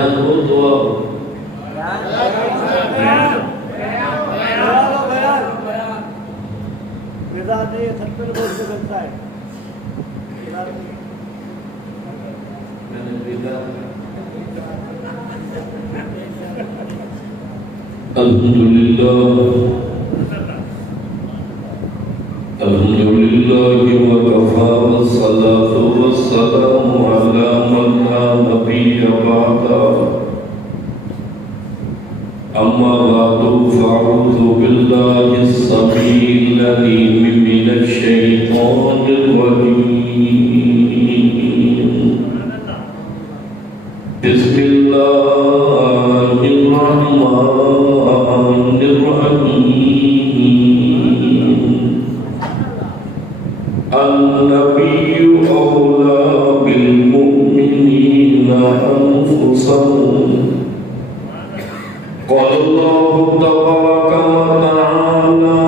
بیان ہو دعا ہو الحمدللہ وکفا والصلاة والسلام علی من لا نبی بعدہ اما بعد فاعوذ باللہ السمیع العلیم من الشیطان الرجیم بسم اللہ الرحمن الرحیم النبی اولا بالمؤمنین انفسهم قال الله تبارك وتعالى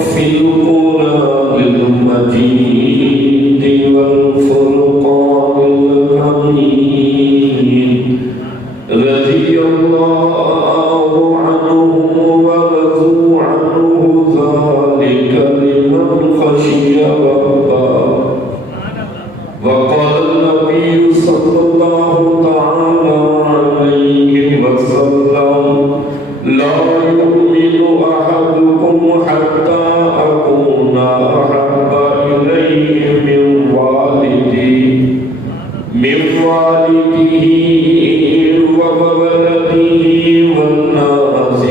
في القرآن المجيد والفرقان الحميد رضي الله عنهم ورضوا عنه ذلك لمن خشي ربه وقال النبي صلى الله تعالى عليه وسلم لا يؤمن أحدكم حتى أكون أحب إليه من والده وولده والناس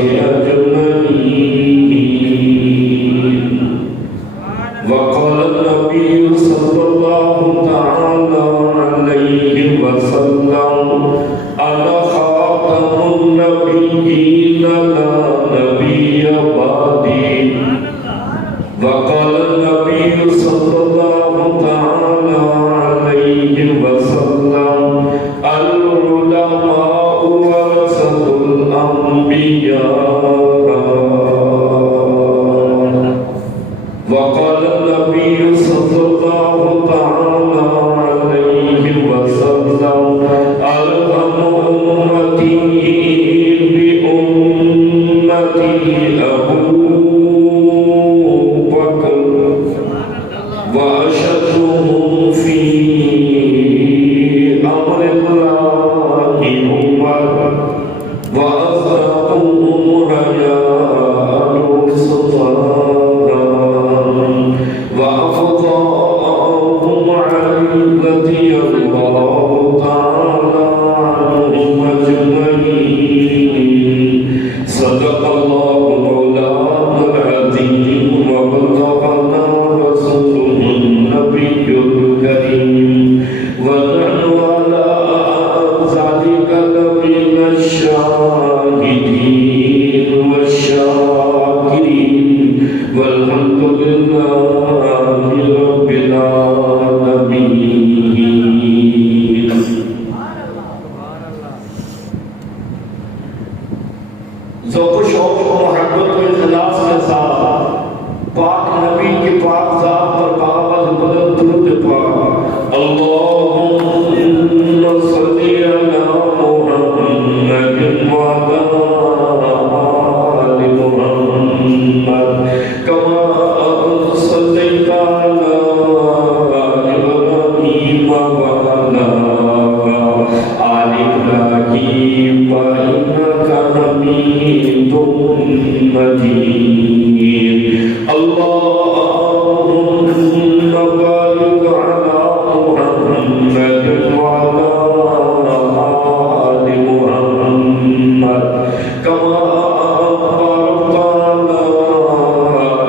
أجمعين وقال النبي صلى الله تعالى عليه وسلم أنا خاتم النبيين لا نبي بعدي وقال النبي صلى الله تعالى عليه وسلم العلماء ورثة الأنبياء وقال النبي صلى الله تعالى عليه وسلم أرحم أمتي بأمتي أبو بكر وأشدهم في أمر الله عمر وأصدقهم حياء عثمان وأفضاهم علي رضي الله تعالى عنهم أجمعين صدق الله مولانا العظيم وبلغنا رسوله النبي الكريم ونحن على ذلك لمن الشاهدين والشاكرين والحمد لله رب العالمين ذوق و شوق و محبت و اخلاص کے ساتھ پاک نبی کی پاک ذات پر باوجود بلند درود پاک اللہم صلی علی محمد وعلی آل محمد کما صلیت علی ابراہیم وعلی آل ابراہیم انک حمید مجید اللهم بارك على محمد وعلى آل محمد كما باركت على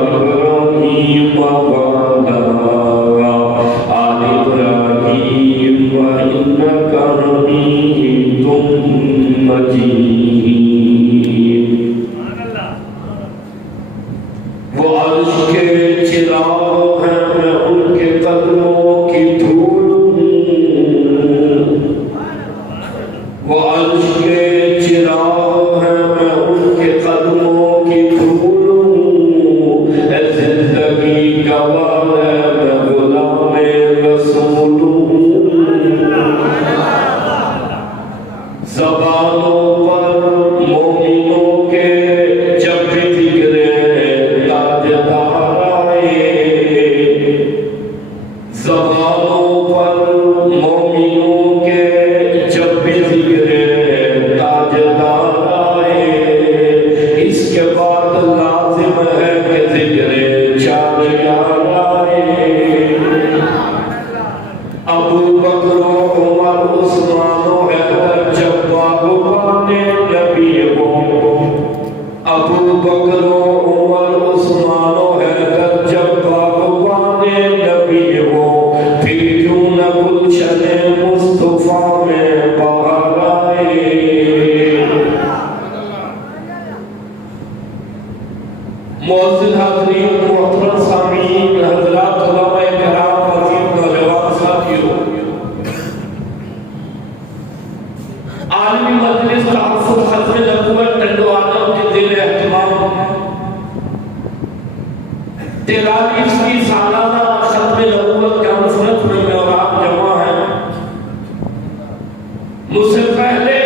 إبراهيم وعلى آل إبراهيم إنك حميد مجيد وہ عرش کے چراغ ہیں میں ان کے قدموں کی دھول ہوں وہ عرش کے چراغ ہیں میں ان کے قدموں کی دھول ہوں اے زندگی گواہ ہے میں غلام رسول ہوں زبانوں پر مومنوں کے جب بھی ذکر تاجدار آئے، زبانوں پر مومنوں کے جب بھی ذکر تاجدار آئے، اس کے بعد لازم ہے کہ ذکر چار یار آئے۔ ابو بکر و عمر عثمان و حیدر جب باغبان نبی ہو، ابو بکر و عمر عثمان و حیدر جب باغبان نبی ہو، پھر کیوں نہ گلشن مصطفیٰ میں بہار آئے۔ معزز حاضرین، محترم سامعین، حضرات علماء کرام، عزیز نوجوان ساتھیوں، عالمی مجلس تحفظ ختم نبوت ٹنڈوانا کے دل اہتمام 43ویں سالانہ ختم نبوت کانفرنس میں میراب جمع ہے۔ مجھ سے پہلے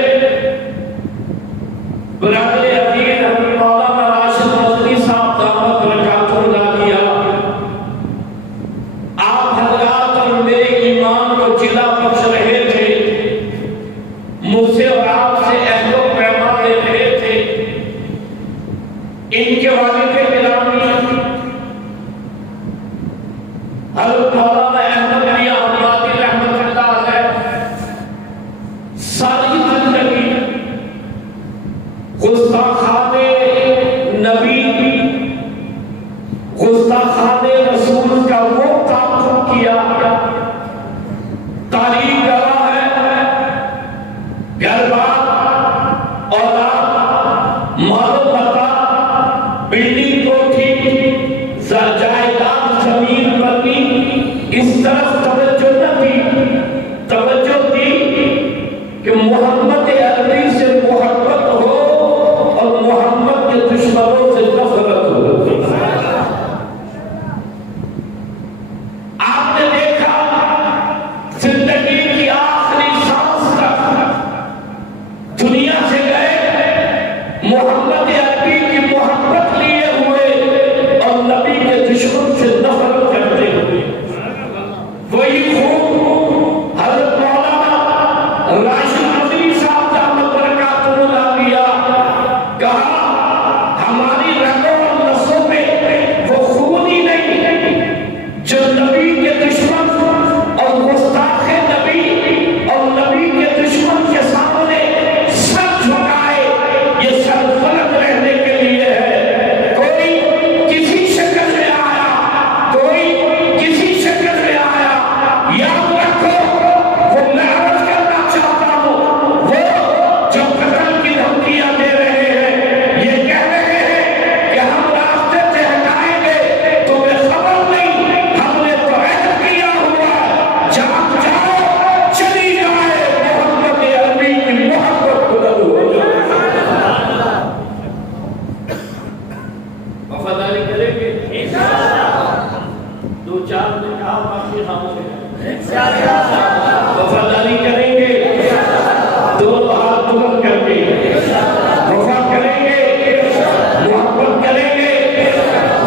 برادر عزیز حضرت مولانا راشد مدنی صاحب دامت برکاتہ العالیہ، آپ حضرات اور میرے ایمان کو جلا بخش رہے تھے، مجھ سے اور آپ سے عہد و پیمان لے رہے تھے۔ ان کے والد گرامی حضرت مولانا احمد علی احمدی رحمۃ اللہ علیہ ساری زندگی گستاخان نبی، گستاخان رسول کا وہ کام کیا۔ تاریخ گواہ ہے، گھر بار اولاد مال و متا، بلڈنگ کوٹھی، جائیداد زمین بنی، اس طرف توجہ نہ تھی۔ توجہ تھی کہ محمد عربی سے محبت ہو اور محمد کے دشمنوں سے نفرت ہو۔ آپ نے دیکھا زندگی کی آخری سانس تک دنیا سے گئے محمد عربی کی محبت لیے ہوئے اور نبی کے دشمن سے نفرت کرتے ہوئے۔ وہی خون حضرت مولانا راشد مدنی صاحب دامت برکاتہ العالیہ کہا، ہماری رگوں اور نسوں میں وہ خون ہی نہیں جو نبی کے دشمن اور گستاخ نبی اور نبی کے دشمن کے سامنے سر جھکائے، یہ سر بلند رہنے کے لیے ہے۔ کوئی کسی شکل میں آیا، کوئی کسی شکل میں آیا، یاد رکھو وہ میں عرض کرنا چاہتا ہوں، وہ جو قتل کی دھمکیاں دے رہے ہیں، یہ کہہ رہے ہیں کہ ہم راستے سے ہٹائیں گے، تمہیں خبر نہیں، ہم نے تو عہد کیا ہوا ہے، جہاں جاؤ چلی جائے محمد عربی کی محبت بلند ہو جائے۔ وفاداری کریں گے دو چار دن آپ باقی خاموش ہیں، وفاداری کریں گے دونوں ہاتھ بلند کر کے، وفا کریں گے، محبت کریں گے،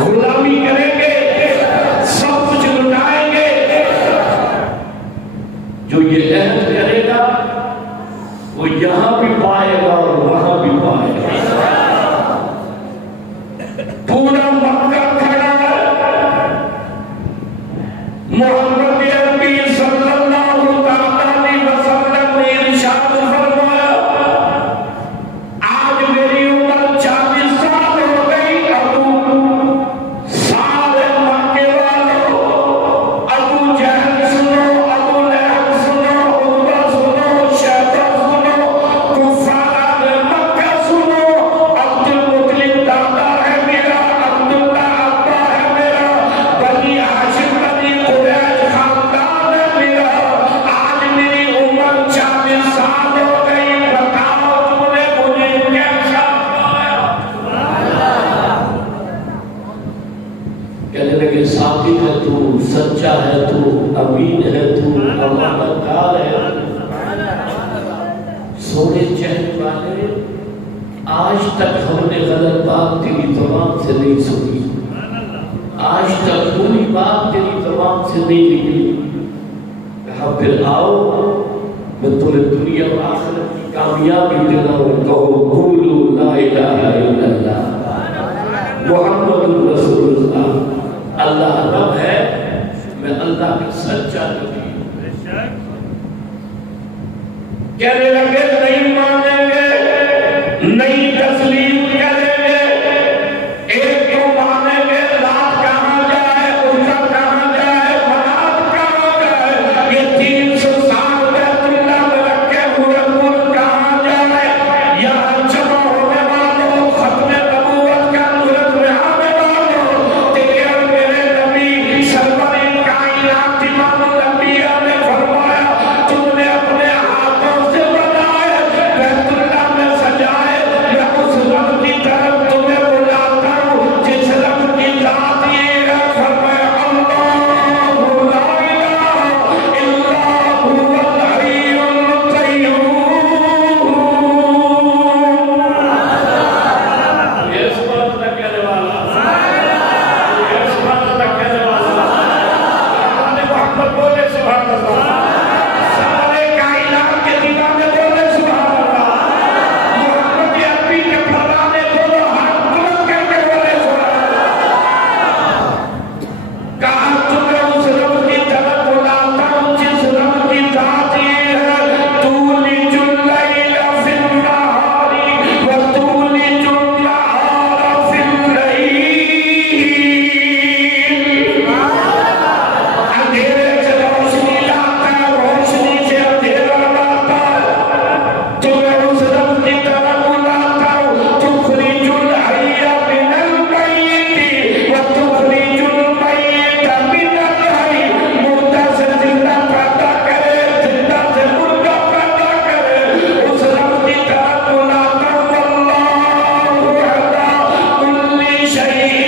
غلامی کریں گے، سب کچھ لٹائیں گے۔ جو یہ عہد کرے گا وہ یہاں بھی پائے گا اور وہاں بھی پائے گا۔ پورا مکہ کھڑا ہے، محمد عربی صلی اللہ علیہ وسلم نے ارشاد فرمایا، آج میری عمر 40 سال ہو گئی، ابو سارے مکے والوں، ابو جہل سنو، ابو لہب سنو، عتبہ سنو، شیبہ سنو، کفار مکہ سنو، عبد المطلب دادا ہے میرا، عبداللہ سونے چہرے والے، آج تک ہم نے غلط بات تیری زبان سے نہیں سنی، آج تک پوری بات تیری زبان سے نہیں نکلی، کہا پھر آؤ میں تمہیں دنیا و آخرت کی کامیابی دلاؤں، کہو قولوا لا الہ الا اللہ محمد رسول اللہ، اللہ رب ہے، میں اللہ کا سچا نبی ہوں۔ کہنے لگے نہیں مانیں گے، نہیں تسلیم کریں گے، ایک تو مانیں گے رات کہاں جائے، عزا کہاں جائے، منات کہاں جائے، یہ 300 سال بیت اللہ میں رکھے ہوئے ملک کہاں جائے، یہاں جمع ہونے والوں، ختم نبوت کا ملک میں آنے والوں، تیرے اور میرے نبی سرور کائنات امام الانبیاء نے فرمایا تم نے اپنے ہاتھوں سے بنائے بیت اللہ میں سجائے، میں اس رب کی طرف تمہیں بلاتا ہوں جس رب کی ذات یہ ہے، فرمایا اللہ لا الہ الا هو الحی القیوم۔ یہ سبحان اللہ کہنے والا، یہ سبحان اللہ کہنے والا، محمد بولے سبحان اللہ، سارے کائنات کے دیوانے بولے سبحان اللہ، محمد عربی کے پرانے بولو ہاتھ بلند کر کے بولے سبحان اللہ۔ کہا تمہیں اس رب کی طرف بلاتا ہوں جس رب کی ذات یہ ہے، تولج اللیل فی النہار وتولج النہار فی اللیل، اندھیرے سے روشنی لاتا ہے، روشنی سے اندھیرا لاتا ہے، تمہیں اس رب کی طرف بلاتا ہوں، تخرج الحی من المیت وتخرج المیت من الحی، مردہ سے زندہ پیدا کرے، زندہ سے مردہ پیدا کرے، اس رب کی طرف بلاتا ہوں، واللہ علی کل شیء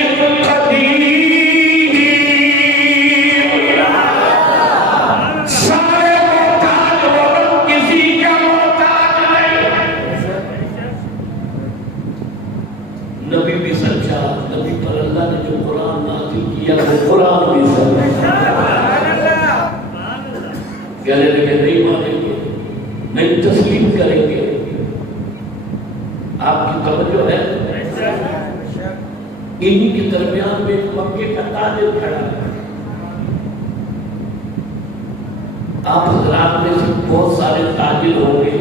قدیر، سارے محتاج وہ کسی کا محتاج نہیں۔ نبی بھی سچا، نبی پر اللہ نے جو قرآن نازل کیا وہ قرآن بھی سچا۔ کہنے لگے نہیں مانیں گے، نہیں تسلیم کریں گے، آپ کی توجہ ہے، انہی کے درمیان میں ایک مکے کا تاجر کھڑا ہے، آپ حضرات میں سے بہت سارے تاجر ہوں گے،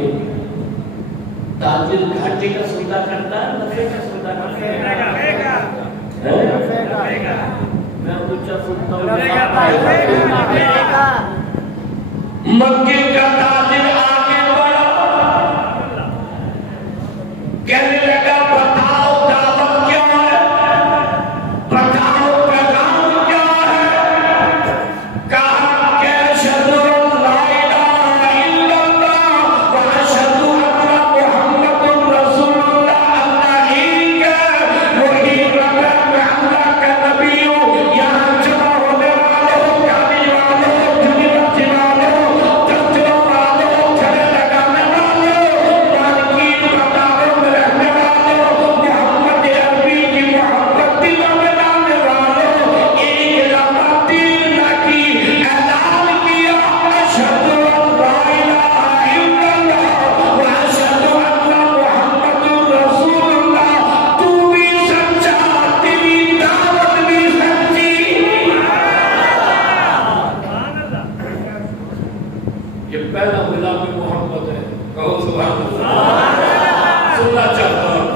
تاجر گھاٹے کا سودا کرتا ہے، نفع کا سودا کرتا ہے، میں اونچا سنتا ہوں، مکے کا تاجر آگے بڑھا، کہنے لگا بتاؤ دعوت کیا ہے، بتاؤ پیغام کیا ہے، کہا کہ اشہد ان لا الہ الا اللہ و اشہد ان محمد رسول اللہ، اللہ ہی کا وہی رب ہے، میں اللہ کا نبی ہوں، یہاں جمع ہونے والوں، جانے والوں، دنیا سے والوں، تجربہ والوں، کھڑے لگانے والوں، مالکین مداروں میں رہنے والوں، محمد عربی کی محبت دلوں میں لانے والوں، ایک لمحہ دیر نہ کی، اعلان کیا اشہد ان لا الہ الا اللہ و اشہد ان محمد رسول اللہ، تو بھی سچا، تیری دعوت بھی سچی۔ یہ پہلا غلام محمد ہے، کہو سبحان اللہ، سننا چاہتا ہوں،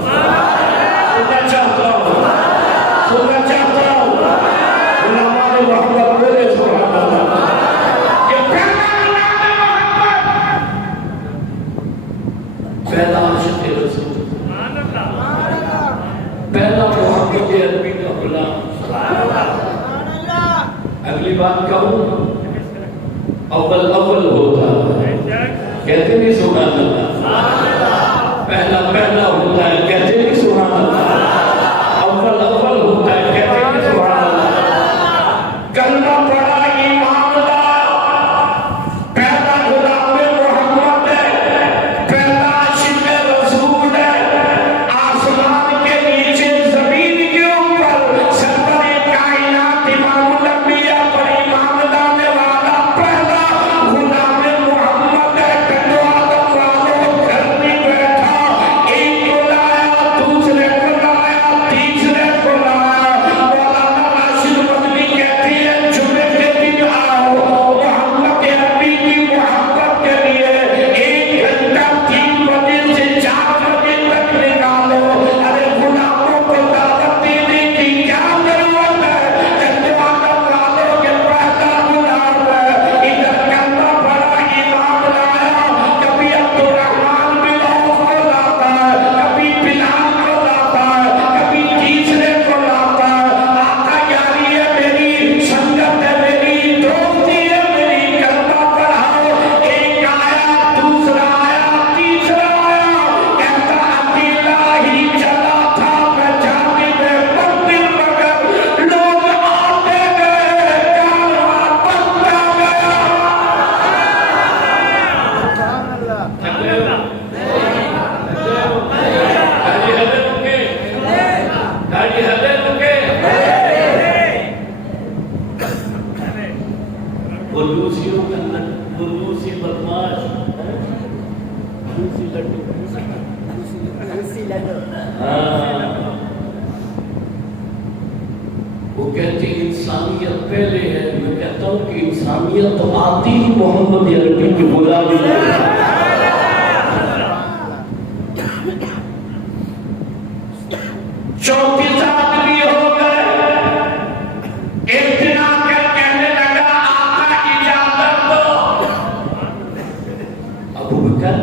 سننا چاہتا ہوں، سننا چاہتا ہوں، غلامان محمد بولے سبحان اللہ، یہ پہلا غلام محمد، پہلا عاشق رسول، پہلا محمد عربی کا غلام۔ اگلی بات کہوں، اول اول ہوتا ہے، کہتے نہیں سبحان اللہ، پہلا پہلا ہوتا ہے، کہتے نہیں سبحان اللہ، اول اول ہوتا ہے، کہتے نہیں سبحان اللہ، کلمہ پڑھا ایمان لایا، پہلا غلام محمد ہے، پہلا پہلے ہے، میں کہتا ہوں کہ انسانیت تو آتی ہی محمد عربی کی غلامی ہے۔ چونتیس آدمی ہو گئے، ایک دن آ کر کہنے لگا آقا اجازت دو۔ ابو بکر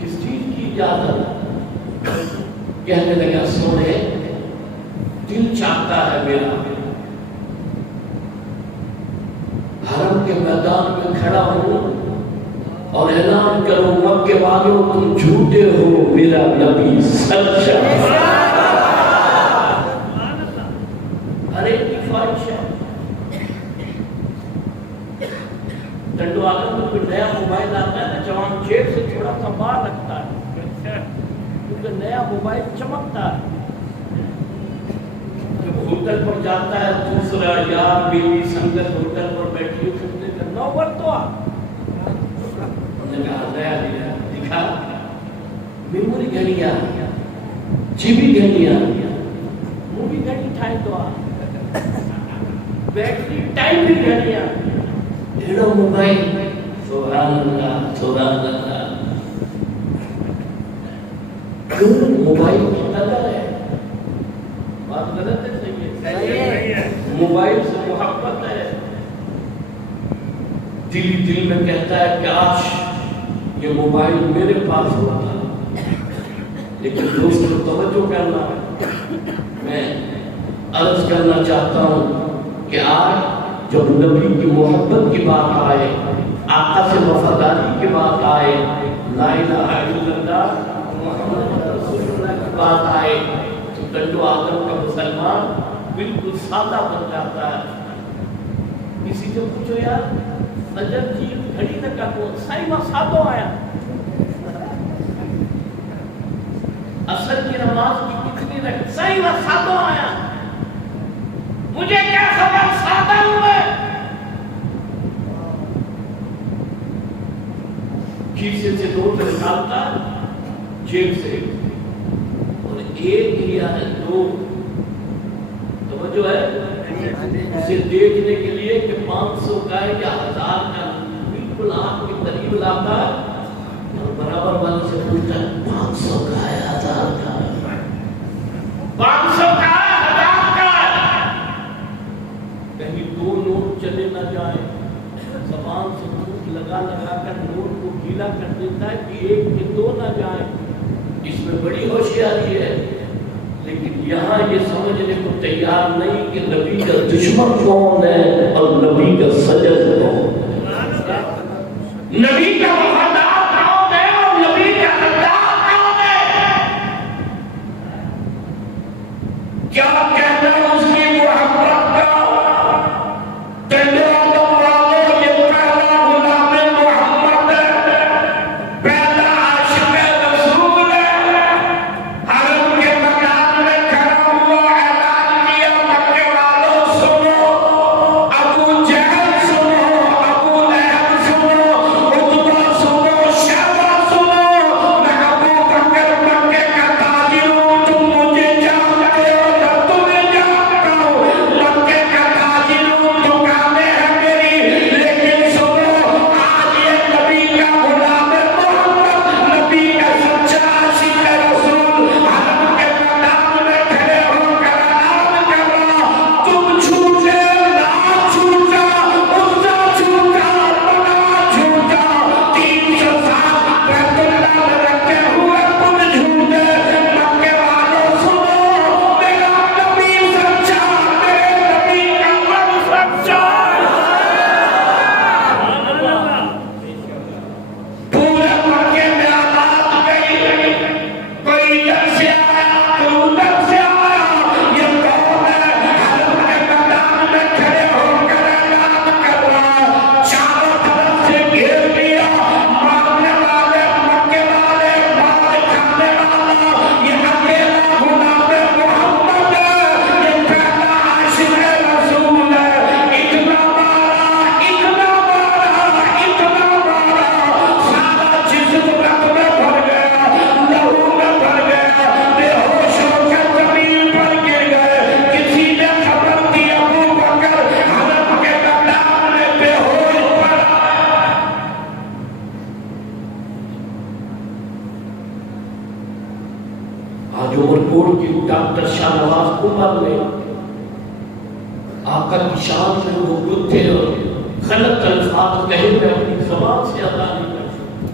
کس چیز کی اجازت؟ کہنے لگا سونے دل چاہتا ہے میرا حرم کے میدان میں کھڑا ہوں اور اعلان کروں مکے والوں تم جھوٹے ہو، میرا نبی سچا ہے۔ ہر ایک کی خواہش ہے۔ ٹنڈو عالم میں کوئی نیا موبائل آتا ہے نا، جوان جیب سے تھوڑا سا باہر رکھتا ہے کیونکہ نیا موبائل چمکتا ہے۔ جب ہوٹل پر جاتا ہے دوسرا یار بیوی سنگت ہوٹل پر بیٹھی سنتے کہ نوبر تو آ نے کہا نیا دکھا میموری گھڑیاں جی بھی گھڑیاں مووی گھڑی ٹھائے تو آ بیٹری ٹائم بھی گھڑیاں ایڈو موبائل سبحان اللہ سبحان اللہ۔ کیوں موبائل کی قدر ہے؟ بات غلط ہے صحیح ہے؟ موبائل سے محبت ہے، دل میں کہتا ہے کاش یہ موبائل میرے پاس ہوتا، لیکن دوستو توجہ کرنا، میں عرض کرنا چاہتا ہوں کہ آج جب نبی کی محبت کی بات آئے، آقا سے وفاداری کی بات آئے، لا الہ الا اللہ محمد رسول اللہ کی بات آئے، تو ٹنڈو عالم کا مسلمان بالکل سادہ بن جاتا ہے۔ کسی سے پوچھو یار نجر جی گھڑی نہ کٹو سائی ماں سادو آیا، اثر کی نماز کی کتنی رکھ سائی ماں سادو آیا، مجھے کیا خبر سادہ ہوئے۔ کیسے سے نوٹ نکالتا جیب سے اور ایک لیا ہے دو، توجہ ہے اسے دیکھنے کے لیے کہ 500 کا ہے یا 1000 کا، بالکل آنکھ کے قریب لاتا اور برابر والے سے پوچھتا ہے 500 کا ہے 1000 کا ہے، 500 کا ہے 1000 کا ہے، کہیں دو نوٹ چلے نہ جائیں، زبان سے منہ لگا کر نوٹ کو گیلا کر دیتا ہے کہ ایک کے دو نہ جائیں۔ اس میں بڑی ہوشیاری ہے، لیکن یہاں یہ سمجھنے کو تیار نہیں کہ نبی کا دشمن کون ہے اور نبی کا سجد کون ہے، نبی کا وفادار کون ہے اور نبی کا غدار کون ہے۔ کیا کہنا اس کی محبت کا، ٹنڈو عالم والوں یہ پہلا غلام محمد ہے، پہلا عاشق رسول ہے، حرم کے مکان میں کھڑا ہوا اعلان کیا مکے والوں سنو، ابو جہل سنو، ابو لہب سنو، عتبہ سنو، آج عمر کوٹ کی ڈاکٹر شاہ نواز عمر نے آقا کی شان میں وہ خود تھے اور غلط الفاظ کہے میں اپنی زبان سے ادا نہیں کر سکتا.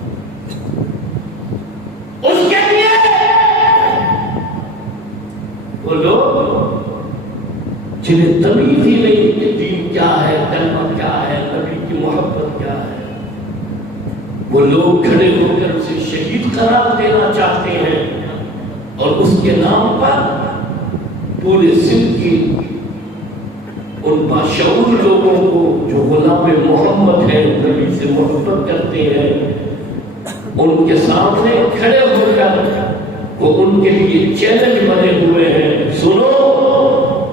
اس کے لیے وہ لوگ جنہیں تمیز ہی نہیں کہ دین کیا ہے، کلمہ کیا ہے، نبی کی محبت کیا ہے، وہ لوگ کھڑے ہو کر اسے شہید قرار دینا چاہتے ہیں اور اس کے نام پر پورے سندھ کی ان باشعور لوگوں کو جو غلام محمد ہیں، نبی سے محبت کرتے ہیں، ان کے سامنے کھڑے ہو کر وہ ان کے لیے چیلنج بنے ہوئے ہیں. سنو،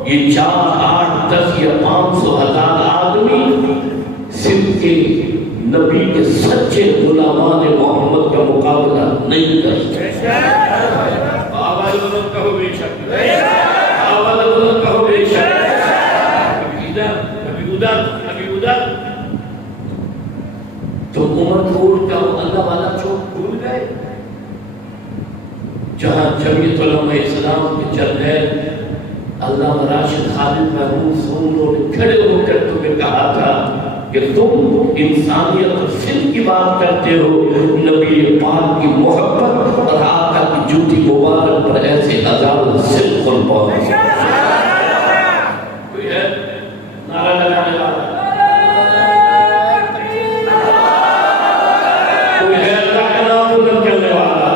یہ 4، 8، 10 یا 500 ہزار آدمی سندھ کے نبی کے سچے غلامان محمد کا مقابلہ نہیں کر سکتے. آواز بلند کہو بے شک، آواز بلند کہو بے شک. تو عمر کوٹ کا وہ اللہ والا چوک بھول گئے جہاں جمعیت علماء اسلام کے جرنیل علامہ راشد خالد محمود سونو نے کھڑے ہو کر تمہیں کہا تھا کہ تم انسانیت اور سندھ کی بات کرتے ہو، نبی پاک کی محبت اور آقا کی جوتی مبارک پر ایسے ہزاروں صدق اور بہت. کوئی ہے نعرہ لگانے والا؟ کوئی ہے اللہ کا نام بلند کرنے والا؟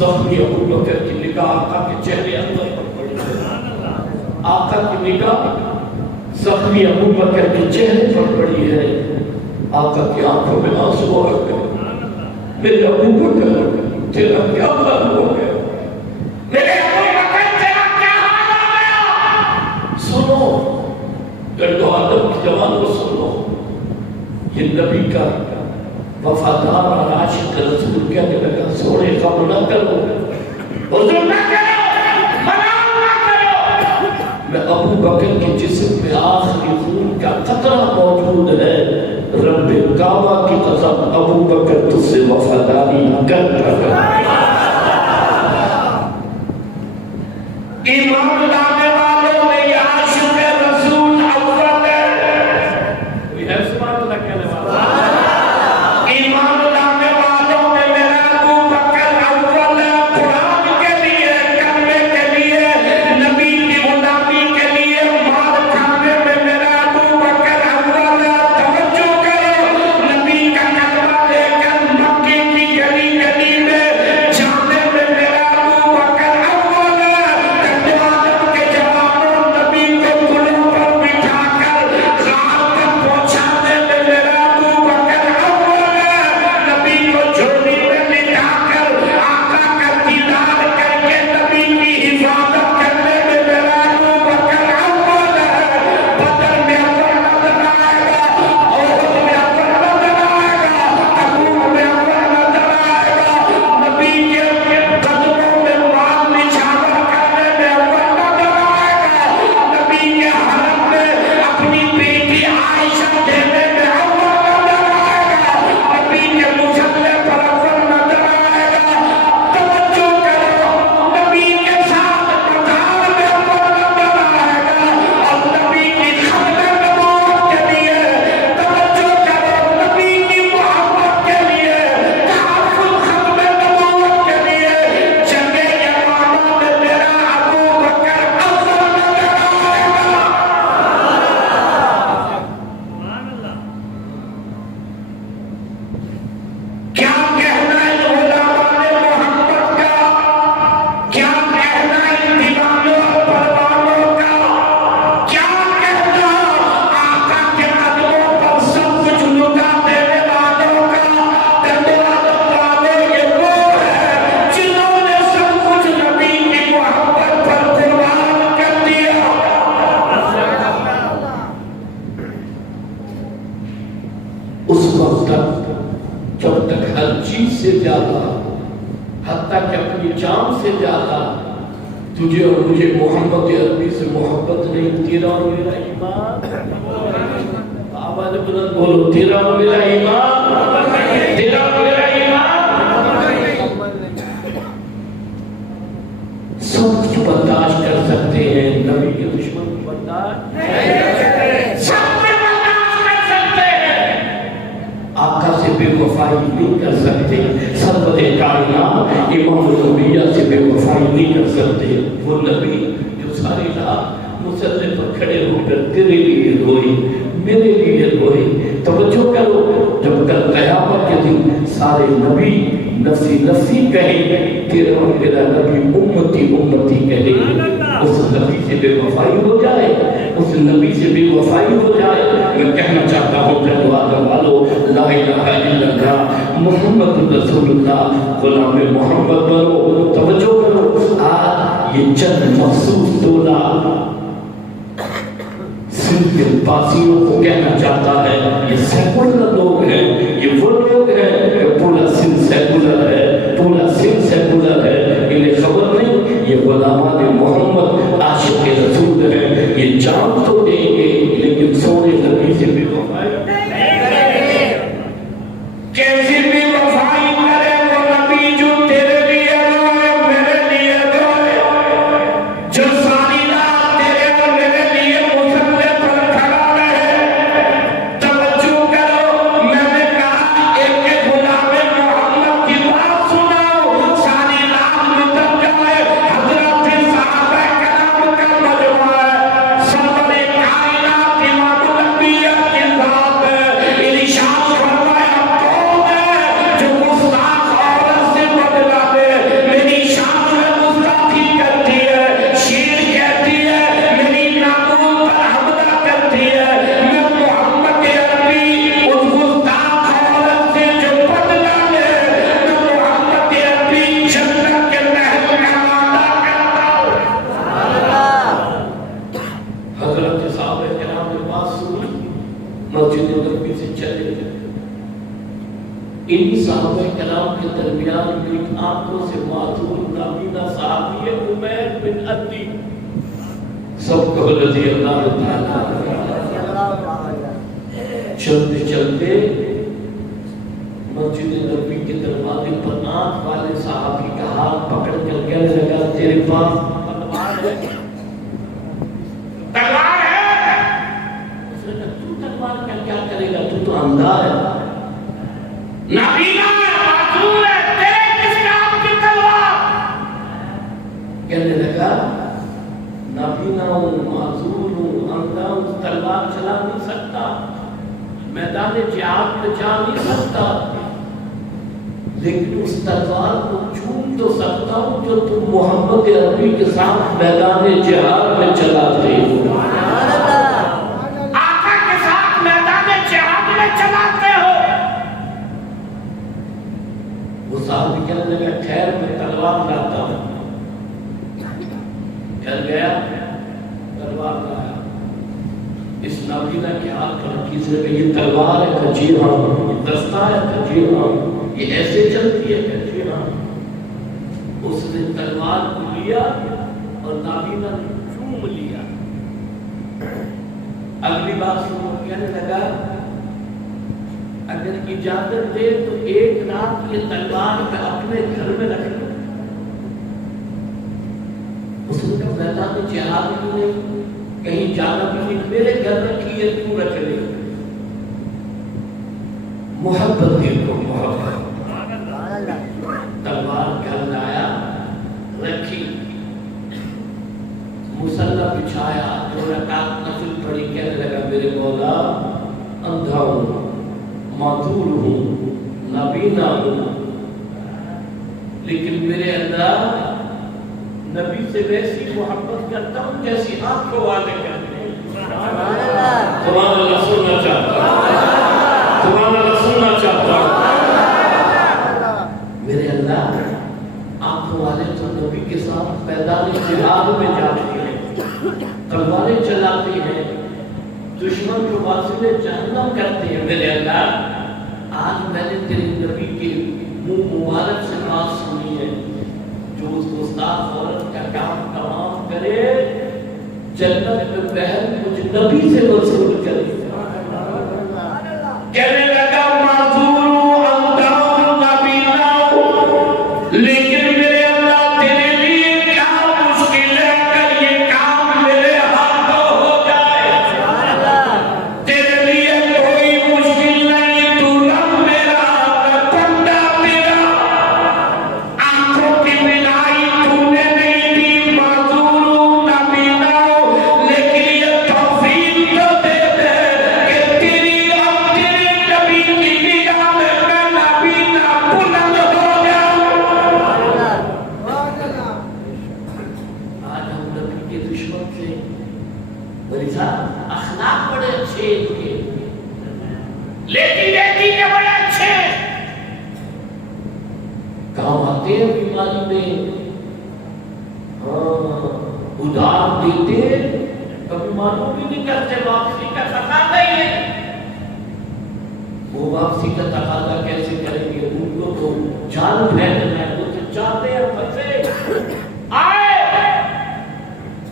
زخمی ابو بکر کی نگاہ آقا کے چہرے اندر پر پڑی ہے. آقا کی نگاہ زخمی ابو بکر کے چہرے پر پڑی ہے. آقا کی آنکھوں میں آنسو آ گئے. میرے ابو بکر تیرا کیا حال ہو گیا؟ میرے ابو بکر تیرا کیا حال ہو گیا؟ سنو گردو آدم کی جوان کو سنو. یہ نبی کا وفادار اور عاشق رسول کہنے لگا سونے غم نہ کرو، حضور نہ کرو، مناؤ نہ کرو. میں ابو بکر کے جسم میں آخری خون کا قطرہ موجود ہے. رب کعبہ کی قسم ابو بکر تجھ سے وفاداری کرتا ہے. ایمان لانے والوں میں یہ عاشق رسول اول ہے. کوئی ہے سبحان اللہ کہنے والا؟ ایمان لانے والوں میں میرا ابو بکر اول ہے. قرآن کے لیے، کلمے کے لیے، نبی کی غلامی کے لیے، مال کھانے میں میرا ابو بکر اول ہے. توجہ کرو، نبی کا کلمہ لے کر مکے کی گلی گلی میں جان سے زیادہ تجھے اور مجھے محمد عربی سے محبت نہیں. تیرا اور میرا ایمان, آواز بلند بولو, تیرا اور میرا ایمان, تیرا اور میرا ایمان. سب کچھ برداشت کر سکتے ہیں, نبی کے دشمن کو برداشت سب کچھ برداشت کر سکتے ہیں, آقا سے بے وفائی نہیں کر سکتے. سرور کائنات امام الانبیاء سے بے وفائی نہیں کر سکتے. وہ نبی جو ساری رات مصلی پر کھڑے ہو کر تیرے لیے روئے, میرے لیے روئے. توجہ کرو, جب کل قیامت کے دن سارے نبی نفسی نفسی کہیں, تیرا اور میرا نبی امتی امتی کہے. اس نبی سے بے وفائی ہو جائے, اس نبی سے بے وفائی ہو جائے. میں کہنا چاہتا ہوں کہ آدم والو, لا الہ الا اللہ محمد رسول اللہ, غلام محمد بنو. توجہ کرو, آج یہ چند مخصوص ٹولہ سندھ کے پاسیوں کو کہنا چاہتا ہے, یہ سیکولر لوگ ہیں, یہ وہ لوگ ہیں, پورا سندھ سیکولر ہے, پورا سندھ سیکولر ہے. انہیں خبر نہیں یہ غلامان محمد عاشق رسول ہیں. یہ جان تو دیں گے لیکن سونے نبی سے بے وفائی کیسی بے وفائی کرے. وہ نبی جو تیرے لیے روئے, میرے لیے روئے, جو ساری رات تیرے اور میرے لیے مصلی پر کھڑا رہے. توجہ کرو, میں نے کہا ایک غلام محمد کی بات سناؤ, ساری رات مدد جائے. حضرت صحابہ کرام کا مجموعہ ہے, سرور کائنات امام الانبیاء کی ذات ارشاد فرمایا, کون ہے جو گستاخ عورت سے بدلا دے. میری شان میں گستاخی کرتی ہے, شیر کہتی ہے, میری ناموس پر حملہ کرتی ہے. میں محمد عربی اس گستاخ عورت سے جو بدلا لے, میں محمد عربی جنت کے محل کا وعدہ کرتا ہوں. حضرت صحابہ کرام نے بات سنی, مسجد نبوی سے چلے گئے. ان صحابہ کرام کے درمیان ایک آنکھوں سے معذور نابینا صحابی ہے, عمیر بن عدی. سب کو رضی اللہ تعالیٰ. چلتے چلتے مسجد نبوی کے دروازے پر آنکھ والے صحابی کا ہاتھ پکڑ کر کہنے لگا, تیرے پاس تلوار ہے؟ تلوار ہے. اس نے کہا, تو تلوار کا کیا کرے گا, تو اندھا ہے, نابینا ہے, معذور ہے, تیرے کس کام کی تلوار. کہنے لگا, نابینا ہوں, معذور ہوں, اندھا ہوں, تلوار چلا نہیں سکتا, میدان جہاد میں جا نہیں سکتا, لیکن اس تلوار کو چوم تو سکتا ہوں جو تم محمد عربی کے ساتھ میدان جہاد میں چلاتے ہو. آقا کے ساتھ میدان جہاد میں چلاتے ہو. وہ صاحب کہنے لگا, خیر میں تلوار لاتا ہوں. گھر گیا, تلوار لایا. اس نابینا کے ہاتھ پر کسی نے یہ تلوار ہے, کہ جی ہاں. یہ دستہ ہے, کہ جی ہاں. یہ ایسے چلتی ہے, کہ جی ہاں. اس نے تلوار کو لیا اور نابینا نے چوم لیا. اگلی بات سنو, کہنے لگا, اگر اجازت دے تو ایک رات یہ تلوار میں اپنے گھر میں رکھ لوں. اس نے کہا, میدان جہاد میں نہیں, کہیں جانا بھی نہیں, میرے گھر رکھی ہے, کیوں رکھ لے. محبت دیکھو, محبت. تلوار گھر لایا, رکھی, مصلی بچھایا, 2 رکعت نفل پڑھی. کہنے لگا, میرے مولا, اندھا ہوں, معذور ہوں, نابینا ہوں, لیکن میرے اندر نبی سے ویسی محبت کرتا ہوں جیسی آنکھوں والے کرتے ہیں. سبحان اللہ سننا چاہتا ہوں, سبحان اللہ سننا چاہتا ہوں. میرے اللہ, آنکھوں والے تو نبی کے ساتھ میدان جہاد میں جاتے ہیں, تلواریں چلاتے ہیں, دشمن کو واصل جہنم کرتے ہیں. میرے اللہ, آج میں نے تیرے نبی کے منہ مبارک سے بات سنی ہے, جو اس گستاخ عورت کا کام تمام کرے، جنت میں بہن کچھ نبی سے وصول کرے۔ کہنے لگا معذور انتم نبینا، لیکن میرے اللہ تیرے لیے کیا مشکل ہے اگر یہ کام میرے ہاتھوں ہو جائے؟ تیرے لیے کوئی مشکل نہیں، تو رب میرا بندہ میرا، آنکھوں کی بینائی تو نے نہیں دی، معذور نبینا، لیکن یہ توفیق تو دے دے کہ تیری اب تیرے نبی کی نگاہ میں میں نبینا بلند ہو جاؤں۔ آج ہم نبی کے دشمن سے بڑی صاحب اخلاق بڑے اچھے ان کے، لیکن بیٹی کے بڑے اچھے کام آتے ہیں بیماری میں، ادھار دیتے، کبھی معلوم بھی نہیں کرتے واپسی کا تقاضا ہی ہے۔ وہ واپسی کا تقاضا کیسے کریں گے؟ ان کو تو جان پھیلنا ہے، وہ تو چاہتے ہیں پھنسے آئے،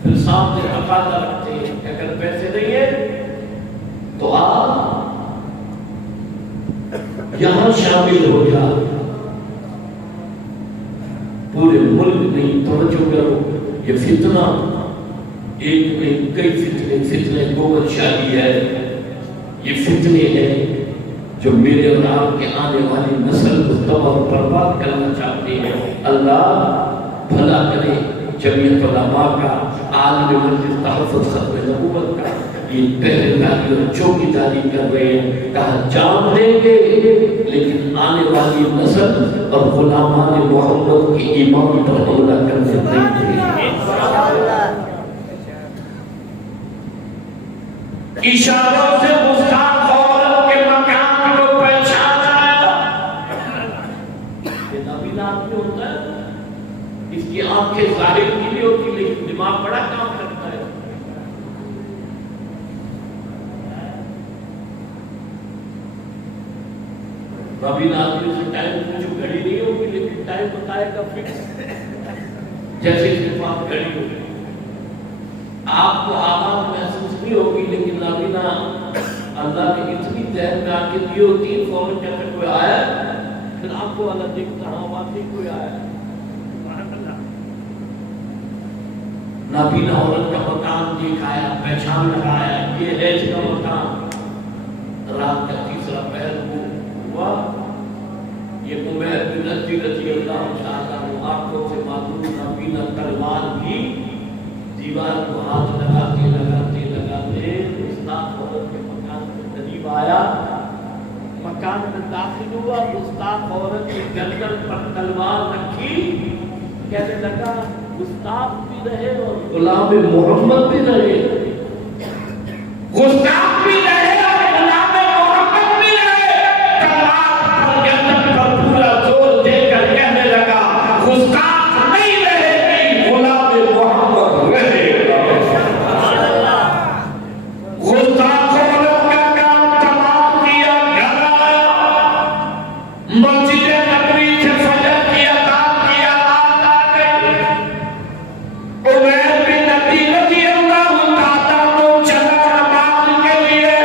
پھر سامنے تقاضا رکھتے ہیں کہ اگر پیسے نہیں ہے تو آپ یہاں شامل ہو جا۔ پورے ملک نہیں، توجہ کرو، یہ فتنہ ایک نہیں کئی فتنے گوبر شادی ہے، یہ فتنے ہیں جو میرے اور آپ کے آنے والی نسل کو تباہ و برباد کرنا چاہتے ہیں۔ اللہ بھلا کرے جمعیت علماء کا، عالم مجلس تحفظ ختم نبوت کا، یہ پہلے داری اور چوکی داری کر رہے ہیں، کہا جان دیں گے لیکن آنے والی نسل اور غلامان محمد کی ایمان پر حملہ کرنے نہیں دیں گے۔ اشاروں سے گستاخ عورت کے مکان کو پہچانا ہے۔ یہ نبی آدمی ہوتا ہے، اس کی آنکھیں ظاہر کی بھی ہوتی لیکن دماغ بڑا کام کرتا ہے۔ نبی آدمی سے ٹائم جو گھڑی نہیں ہوگی لیکن ٹائم بتائے گا فکس، جیسے کہ آپ گھڑی ہوگی، آپ کو آواز محسوس نہیں ہوگی لیکن نابینا اللہ نے اتنی دیر میں آ کے دی ہوتی ہے، فوراً جیسے کوئی آیا پھر آپ کو اللہ دیکھتا ہوں واقعی کوئی آیا۔ نابینا عورت کا مکان دکھایا، پہچان لگایا، یہ ہے اس کا مکان۔ رات کا تیسرا پہر ہوا، یہ عمیر بن عدی رضی اللہ تعالیٰ عنہ آنکھوں سے معلوم نابینا تلوار بھی دیوار کو ہاتھ لگاتے لگاتے لگاتے گستاخ عورت کے مکان کے قریب آیا، مکان میں داخل ہوا، گستاخ عورت کی گردن پر تلوار رکھی، کہنے لگا گستاخ بھی رہے اور غلام محمد بھی رہے، گستاخ بھی رہے اور غلام محمد بھی رہے۔ تلوار پر گردن پر پورا زور دے کر کہنے لگا گستاخ نہیں رہے گی، غلام محمد رہے گا۔ گستاخ عورت کا کام تمام کیا، گھر آیا، مسجد نبوی سے فجر کی اذان کی آواز آ گئی، عمیر بن عدی رضی اللہ تعالیٰ عنہ چلا نماز کے لیے،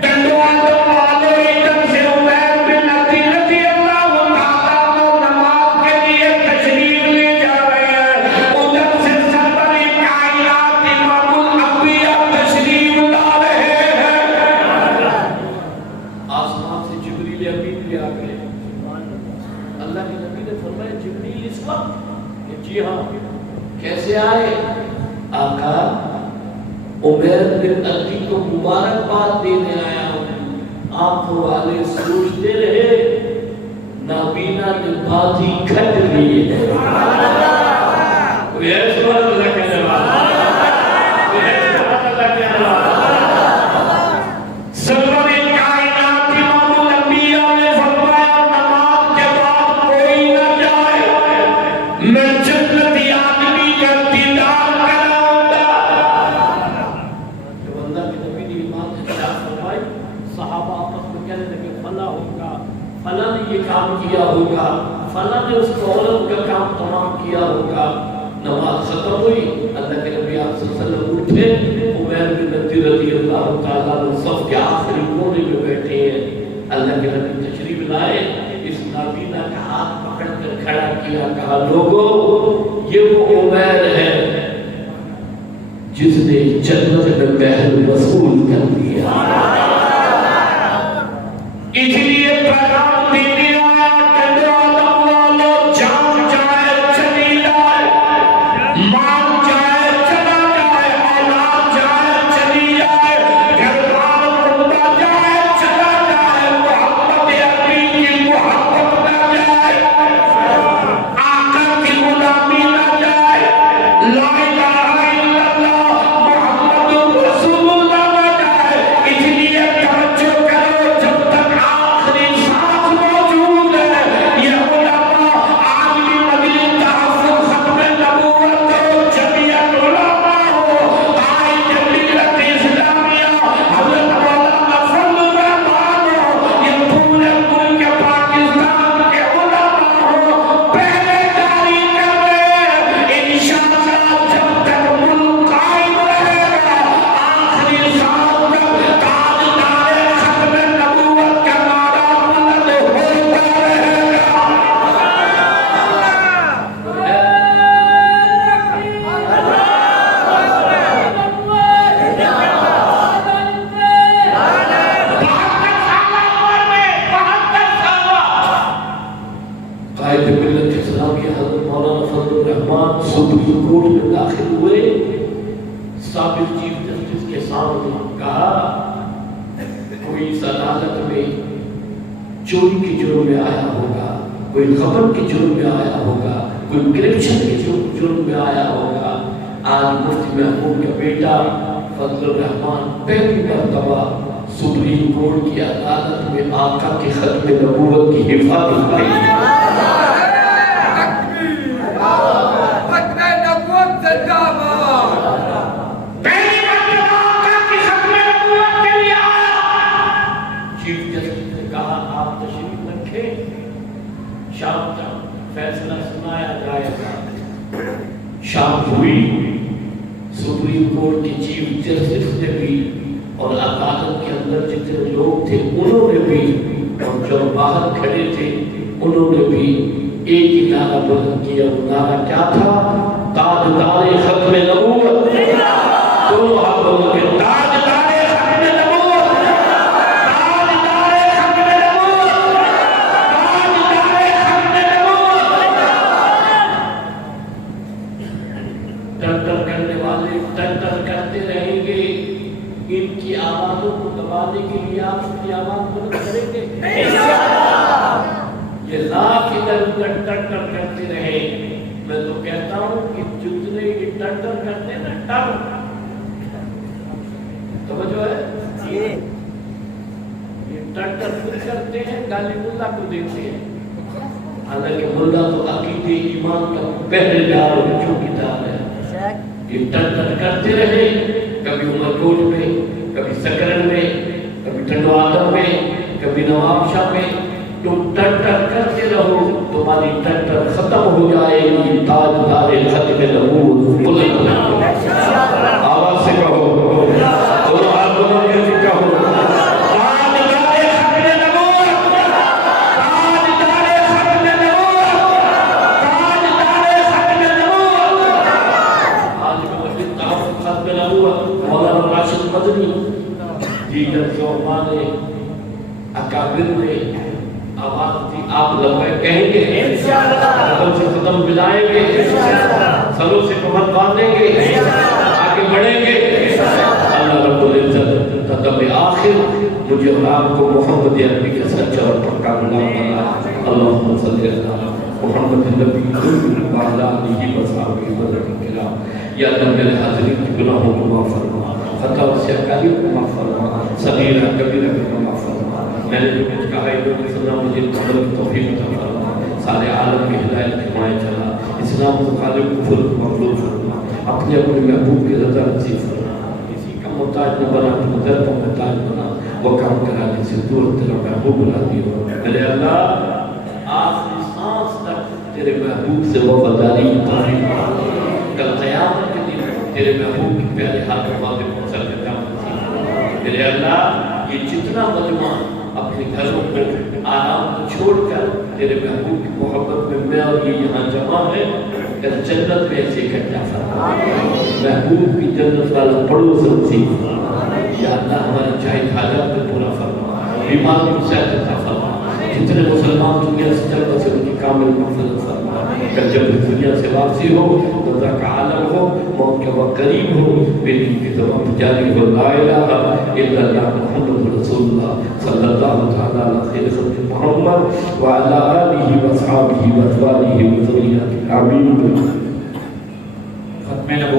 ڈنڈوا والے ادھر سے عمیر بن عدی رضی اللہ تعالیٰ عنہ نماز کے لیے تشریف لے جا رہے ہیں، ادھر سے سرور کائنات امام الانبیاء تشریف لا رہے ہیں۔ آسمان سے جبریل امین بھی آ گئے، اللہ کے نبی نے فرمایا جبریل اس وقت؟ کہ جی ہاں۔ کیسے آئے؟ آقا عمیر بن عدی کو مبارکباد دینے آیا ہوں۔ آنکھوں والے سوچتے رہے نابینا نے بازی کھٹ لی ہے۔ کوئی ہے سبحان اللہ کہنے والا؟ کوئی ہے سبحان اللہ کہنے والا؟ سرور کائنات امام الانبیاء نے فرمایا نماز کے بعد کوئی نہ جائے، میں جنتی آدمی کا دیدار کراؤں گا۔ جب اللہ کے نبی نے یہ بات ارشاد فرمائی، صحابہ آپس میں کہنے لگے فلاں ہوگا، فلاں نے یہ کام کیا ہوگا، فلاں تعالیٰ نے اس کو عورت کا کام تمام کیا ہوگا. نماز ختم ہوئی, اللہ کے نبی آپ صلی اللہ علیہ وسلم اٹھے, عمیر بن نبی رضی اللہ تعالیٰ عنہ صف کے آخری کونے میں بیٹھے ہیں. اللہ کے نبی تشریف لائے, اس نابینا کا ہاتھ پکڑ کر کھڑا کیا, کہا لوگوں یہ وہ عمیر ہے جس نے جنت میں محل وصول کر دیا. اس لیے پیغام دینے آیا کہ عالم والو جان جائے چلی جائے, مان جائے چلا جائے, اولاد جائے چلی جائے, گھر بار ٹوٹا جائے چلا جائے, محبت علی کی محبت نہ جائے, آقا کی غلامی نہ جائے, لا الہ الا اللہ محمد رسول اللہ نہ جائے. اس لیے توجہ کرو, جب تک آخری سانس موجود ہے یہ علماء عالمی مجلس تحفظ ختم نبوت ہو, جمعیت علماء ہو, قائد ملت اسلامیہ حضرت مولانا فضل الرحمان ہو, یہ پورے ملک پاکستان کے علماء ہو, پہلے جاری کر رہے انشاءاللہ جب تک ملک قائم رہے گا, آخری سانس تک تاجدار ختم نبوت کا نعرہ بلند ہوتا رہے گا. قائد ملت اسلامیہ حضرت مولانا فضل الرحمان سپریم کورٹ میں داخل ہوئے, سابق چیف جسٹس کے سامنے کہا کوئی اس عدالت میں چوری کے جرم میں آیا ہوگا, کوئی خبر کے جرم میں آیا ہوگا, کوئی کرپشن کے جرم میں آیا ہوگا. آج مفتی محبوب کا بیٹا فضل الرحمان پہلی مرتبہ سپریم کورٹ کی عدالت میں آقا کے ختم نبوت کی حفاظت کریں. چیف جسٹس نے کہا آپ تشریف رکھیں, شام تک فیصلہ سنایا جائے گا. شام ہوئی, سپریم کورٹ کے چیف جسٹس نے بھی اور عدالت کے اندر جتنے لوگ تھے انہوں نے بھی, اور جو باہر کھڑے تھے انہوں نے بھی ایک ہی نعرہ بلند کیا. وہ نعرہ کیا تھا؟ تاجدار ختم نبوت. دونوں ہاتھوں کے تاجدار ختم نبوت, تاجدار ختم نبوت, تاجدار ختم نبوت. ٹرٹر کرنے والے ٹرٹر کرتے رہیں گے, ان کی آوازوں کو دبانے کے لیے آپ کی آواز بلند کریں گے. یہ لاکھ ادھر ادھر ٹرٹر کرتے رہے. میں تو کہتا ہوں کہ جتنے یہ ٹرٹر کرتے ہیں نا, توجہ ہے, یہ ٹرٹر خود کرتے ہیں, گالی ملا کو دیتے ہیں. حالانکہ ملا تو عقیدے ایمان کا پہرےدار اور چوکیدار ہے. یہ ٹرٹر کرتے رہے, کبھی عمرکوٹ میں, کبھی سکرن میں, کبھی ٹنڈو آدم میں, کبھی نواب شاہ میں. تم ٹرٹر کرتے رہو, تمہاری ٹرٹر ختم ہو جائے گی. تاجدار ختم نبوت بلند ہو. آواز سے کہو, دونوں ہاتھ دونوں کے کہو, تاجدار ختم نبوت, تاجدار ختم نبوت, تاجدار ختم نبوت. آج کا مجلس تحفظ ختم نبوت مولانا راشد مدنی, دیگر زعماء نے, اکابر نے آواز دی, آپ لبے کہیں گے انشاءاللہ, سے ختم بلائیں گے انشاءاللہ, سروں سے کمر باندھیں گے, آگے بڑھیں گے. اللہ رب العزت قدم آخر مجھے اور آپ کو محمد عربی کے سچا اور پکا غلام بنا. اللہم صلی اللہ محمد نبی وعلی آلہ وصحبہ وسلم. یا اللہ میرے حاضرین کی گناہوں کو معاف فرما, خطا و سیاکاری کو معاف فرما, صغیرہ کبیرہ کو معاف فرما. میں نے جو کچھ کہا ہے جو سنا مجھے قبول کی توفیق عطا فرما. سارے عالم کی ہدایت کے مائے چلا, اسلام کو خالق کفر کو مغلوب فرما, اپنے اپنے محبوب کی رضا نصیب فرما. کسی کا محتاج نہ بنا, تو در کو محتاج بنا, وہ کام کرا جس سے دور تیرا محبوب بنا دیو. میرے اللہ آخری سانس تک تیرے محبوب سے وفاداری کی توفیق فرما۔ کل قیامت کے دن تیرے محبوب کی پیارے ہاتھ میں پہنچا کر کام نصیب۔ میرے اللہ یہ جتنا مجمع اپنے گھروں پر آرام کو چھوڑ کر تیرے محبوب کی محبت میں اور یہ یہاں جمع ہے، کل جنت میں ایسے اکٹھا فرما۔ محبوب کی جنت والا پڑوس نصیب فرما۔ یا اللہ ہماری چاہے حاجات کو پورا فرما، بیمار کو صحت عطا فرما، جتنے مسلمان دنیا سے جنت سے ان کی کامل مغفرت فرما۔ کل جب دنیا سے واپسی ہو، رضا کا عالم ہو، موت کا وقت قریب ہو، میری کی تمام جاری ہو، لا الہ الا اللہ محمد رسول اللہ صلی اللہ تعالی علیہ خیر خلق محمد وعلی آلہ واصحابہ وازواجہ وذریاتہ آمین۔ ختم نبوت